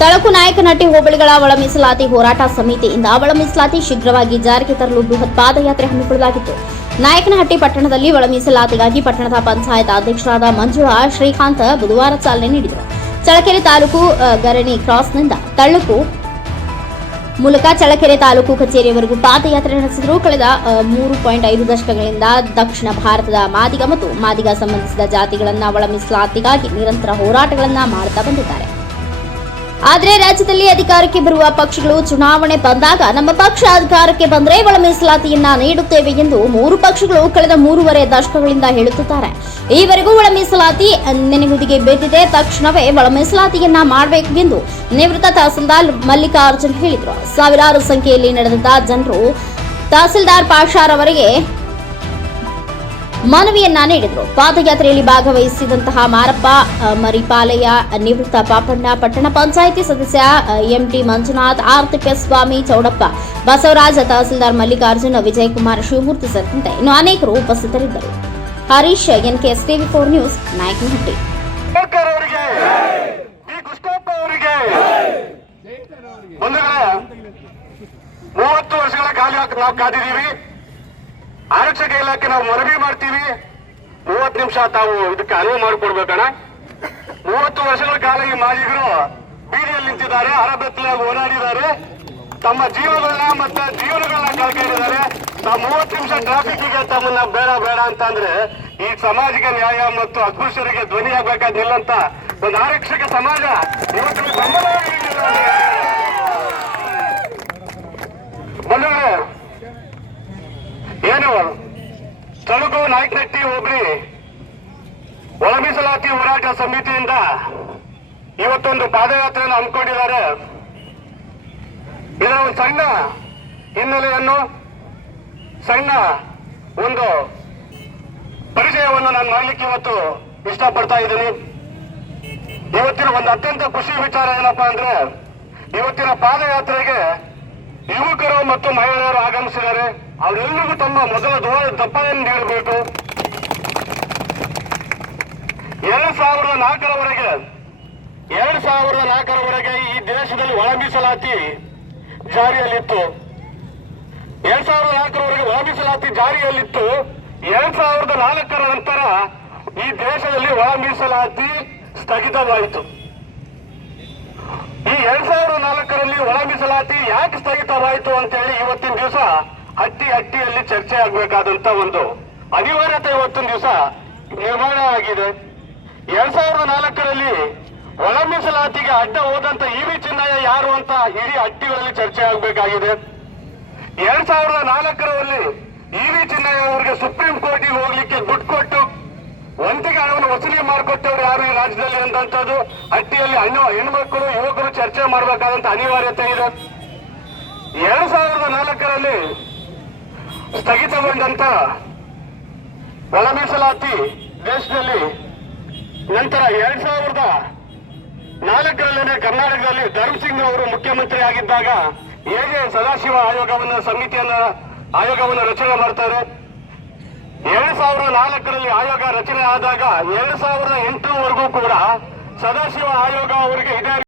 ತಳಕು ನಾಯಕನಹಟ್ಟಿ ಹೋಬಳಿಗಳ ಒಳ ಮೀಸಲಾತಿ ಹೋರಾಟ ಸಮಿತಿಯಿಂದ ಒಳ ಮೀಸಲಾತಿ ಶೀಘ್ರವಾಗಿ ಜಾರಿಗೆ ತರಲು ಬೃಹತ್ ಪಾದಯಾತ್ರೆ ಹಮ್ಮಿಕೊಳ್ಳಲಾಗಿತ್ತು. ನಾಯಕನಹಟ್ಟಿ ಪಟ್ಟಣದಲ್ಲಿ ಒಳ ಮೀಸಲಾತಿಗಾಗಿ ಪಟ್ಟಣದ ಪಂಚಾಯತ್ ಅಧ್ಯಕ್ಷರಾದ ಮಂಜುಳಾ ಶ್ರೀಕಾಂತ್ ಬುಧವಾರ ಚಾಲನೆ ನೀಡಿದರು. ಚಳಕೆರೆ ತಾಲೂಕು ಗರಣಿ ಕ್ರಾಸ್ನಿಂದ ತಳಕು ಮೂಲಕ ಚಳಕೆರೆ ತಾಲೂಕು ಕಚೇರಿಯವರೆಗೂ ಪಾದಯಾತ್ರೆ ನಡೆಸಿದರು. ಕಳೆದ ಮೂರು ಪಾಯಿಂಟ್ ಐದು ದಶಕಗಳಿಂದ ದಕ್ಷಿಣ ಭಾರತದ ಮಾದಿಗ ಮತ್ತು ಮಾದಿಗ ಸಂಬಂಧಿಸಿದ ಜಾತಿಗಳನ್ನ ಒಳ ಮೀಸಲಾತಿಗಾಗಿ ನಿರಂತರ ಹೋರಾಟಗಳನ್ನು ಮಾಡುತ್ತಾ ಬಂದಿದ್ದಾರೆ. ಆದರೆ ರಾಜ್ಯದಲ್ಲಿ ಅಧಿಕಾರಕ್ಕೆ ಬರುವ ಪಕ್ಷಗಳು ಚುನಾವಣೆ ಬಂದಾಗ ನಮ್ಮ ಪಕ್ಷ ಅಧಿಕಾರಕ್ಕೆ ಬಂದರೆ ಒಳ ಮೀಸಲಾತಿಯನ್ನ ನೀಡುತ್ತೇವೆ ಎಂದು ಮೂರು ಪಕ್ಷಗಳು ಕಳೆದ ಮೂರುವರೆ ದಶಕಗಳಿಂದ ಹೇಳುತ್ತಿದ್ದಾರೆ. ಈವರೆಗೂ ಒಳ ಮೀಸಲಾತಿ ನೆನೆಗುದಿಗೆ ಬಿದ್ದಿದೆ ತಕ್ಷಣವೇ ಒಳ ಮೀಸಲಾತಿಯನ್ನ ಮಾಡಬೇಕು ಎಂದು ನಿವೃತ್ತ ತಹಸೀಲ್ದಾರ್ ಮಲ್ಲಿಕಾರ್ಜುನ್ ಹೇಳಿದರು. ಸಾವಿರಾರು ಸಂಖ್ಯೆಯಲ್ಲಿ ನಡೆದ ಜನರು ತಹಸೀಲ್ದಾರ್ ಪಾಷಾರ್ ಅವರಿಗೆ ಮನವಿಯನ್ನ ನೀಡಿದರು. ಪಾದಯಾತ್ರೆಯಲ್ಲಿ ಭಾಗವಹಿಸಿದಂತಹ ಮಾರಪ್ಪ ಮರಿಪಾಲಯ್ಯ, ನಿವೃತ್ತ ಪಾಪಣ್ಣ, ಪಟ್ಟಣ ಪಂಚಾಯಿತಿ ಸದಸ್ಯ ಎಂಟಿ ಮಂಜುನಾಥ್ ಸ್ವಾಮಿ, ಚೌಡಪ್ಪ, ಬಸವರಾಜ ತಹಸೀಲ್ದಾರ್ ಮಲ್ಲಿಕಾರ್ಜುನ, ವಿಜಯಕುಮಾರ್, ಶಿವಮೂರ್ತಿ ಸೇರಿದಂತೆ ಇನ್ನು ಅನೇಕರು ಉಪಸ್ಥಿತರಿದ್ದರು. Harish, NKS TV four news, Nayakanahatti. ಮೂವತ್ತು ವರ್ಷಗಳ ಕಾಲ ನಾವು ಕಾದಿದ್ದೀವಿ. ಆರಕ್ಷಕ ಇಲಾಖೆ ನಾವು ಮನವಿ ಮಾಡ್ತೀವಿ. ಮೂವತ್ತು ನಿಮಿಷ ತಾವು ಇದಕ್ಕೆ ಅನುವು ಮಾಡಿಕೊಡ್ಬೇಕಣ ಮೂವತ್ತು ವರ್ಷಗಳ ಕಾಲ ಈ ಮಾಲೀಕರು ಬೀದಿಯಲ್ಲಿ ನಿಂತಿದ್ದಾರೆ ಅರಬೆತ್ತಲಾಗಿ ಓಡಾಡಿದ್ದಾರೆ. ತಮ್ಮ ಜೀವಗಳನ್ನ ಮತ್ತೆ ಜೀವನಗಳನ್ನ ಕಳ್ಕೊಂಡಿದ್ದಾರೆ. ತಾವು ಮೂವತ್ತು ನಿಮಿಷ ಟ್ರಾಫಿಕ್ಗೆ ತಮ್ಮನ್ನ ಬೇಡ ಬೇಡ ಅಂತಂದ್ರೆ ಈ ಸಮಾಜಿಕ ನ್ಯಾಯ ಮತ್ತು ಅಸ್ಪೃಶ್ಯರಿಗೆ ಧ್ವನಿ ಅಂತ ಒಂದು ಆರಕ್ಷಕ ಸಮಾಜ. ಇವತ್ತು ತಳುಕು ನಾಯಕನಟ್ಟಿ ಹೋಬಳಿ ಒಳ ಮೀಸಲಾತಿ ಹೋರಾಟ ಸಮಿತಿಯಿಂದ ಇವತ್ತೊಂದು ಪಾದಯಾತ್ರೆಯನ್ನು ಹಮ್ಮಿಕೊಂಡಿದ್ದಾರೆ. ಇದರ ಒಂದು ಸಣ್ಣ ಹಿನ್ನೆಲೆಯನ್ನು, ಸಣ್ಣ ಒಂದು ಪರಿಚಯವನ್ನು ನಾನು ಮಾಡಲಿಕ್ಕೆ ಇವತ್ತು ಇಷ್ಟಪಡ್ತಾ ಇದ್ದೀನಿ. ಇವತ್ತಿನ ಒಂದು ಅತ್ಯಂತ ಖುಷಿ ವಿಚಾರ ಏನಪ್ಪಾ ಅಂದ್ರೆ, ಇವತ್ತಿನ ಪಾದಯಾತ್ರೆಗೆ ಯುವಕರು ಮತ್ತು ಮಹಿಳೆಯರು ಆಗಮಿಸಿದ್ದಾರೆ ಅವರೆಲ್ಲರಿಗೂ ತಮ್ಮ ಮೊದಲ ಧ್ವನಿ ದಪ್ಪವನ್ನು ನೀಡಬೇಕು. ಎರಡ್ ಸಾವಿರದ ನಾಲ್ಕರವರೆಗೆ, ಎರಡ್ ಸಾವಿರದ ನಾಲ್ಕರವರೆಗೆ ಈ ದೇಶದಲ್ಲಿ ಒಳ ಜಾರಿಯಲ್ಲಿತ್ತು. ಎರಡ್ ಸಾವಿರದ ನಾಲ್ಕರವರೆಗೆ ಒಳ ಜಾರಿಯಲ್ಲಿತ್ತು. ಎರಡ್ ಸಾವಿರದ ನಾಲ್ಕರ ನಂತರ ಈ ದೇಶದಲ್ಲಿ ಒಳ ಸ್ಥಗಿತವಾಯಿತು. ಎರಡ್ ಸಾವಿರದ ನಾಲ್ಕರಲ್ಲಿ ಒಳ ಮೀಸಲಾತಿ ಯಾಕೆ ಸ್ಥಗಿತವಾಯಿತು ಅಂತ ಹೇಳಿ ಇವತ್ತಿನ ದಿವಸ ಹಟ್ಟಿ ಹಟ್ಟಿಯಲ್ಲಿ ಚರ್ಚೆ ಆಗಬೇಕಾದಂತ ಒಂದು ಅನಿವಾರ್ಯತೆ ಇವತ್ತಿನ ದಿವಸ ನಿರ್ಮಾಣ ಆಗಿದೆ. ಎರಡ್ ಸಾವಿರದ ನಾಲ್ಕರಲ್ಲಿ ಒಳ ಮೀಸಲಾತಿಗೆ ಅಡ್ಡ ಹೋದಂತ ಇ ವಿ ಯಾರು ಅಂತ ಇಡೀ ಹಟ್ಟಿಗಳಲ್ಲಿ ಚರ್ಚೆ ಆಗಬೇಕಾಗಿದೆ. ಎರಡ್ ಸಾವಿರದ ನಾಲ್ಕರಲ್ಲಿ ಇ ವಿ ಚಿನ್ನಯ್ಯ ಅವರಿಗೆ ಸುಪ್ರೀಂ ಕೋರ್ಟಿಗೆ ಹೋಗ್ಲಿಕ್ಕೆ ದುಡ್ಡು ಕೊಟ್ಟು ಯಾರು ಈ ರಾಜ್ಯದಲ್ಲಿ ಇರುವಂತಹದ್ದು? ಹಟ್ಟಿಯಲ್ಲಿ ಹಣ್ಣು ಹೆಣ್ಮಕ್ಕಳು ಯುವಕರು ಚರ್ಚೆ ಮಾಡಬೇಕಾದಂತ ಅನಿವಾರ್ಯತೆ ಇದೆ. ಎರಡ್ ಸಾವಿರದ ನಾಲ್ಕರಲ್ಲಿ ಸ್ಥಗಿತಗೊಂಡಂತ ಒಳ ದೇಶದಲ್ಲಿ ನಂತರ ಎರಡ್ ಸಾವಿರದ ನಾಲ್ಕರಲ್ಲೇ ಕರ್ನಾಟಕದಲ್ಲಿ ಧರ್ಮ್ ಸಿಂಗ್ ಅವರು ಮುಖ್ಯಮಂತ್ರಿ ಆಗಿದ್ದಾಗ ಹೇಗೆ ಸದಾಶಿವ ಆಯೋಗವನ್ನ ಸಮಿತಿಯನ್ನ ಆಯೋಗವನ್ನು ರಚನೆ ಮಾಡ್ತಾರೆ? ಸಾವಿರದ ನಾಲ್ಕರಲ್ಲಿ ಆಯೋಗ ರಚನೆ ಆದಾಗ ಎರಡ್ ಸಾವಿರದ ಎಂಟರವರೆಗೂ ಕೂಡ ಸದಾಶಿವ ಆಯೋಗ ಅವರಿಗೆ ಇದೇ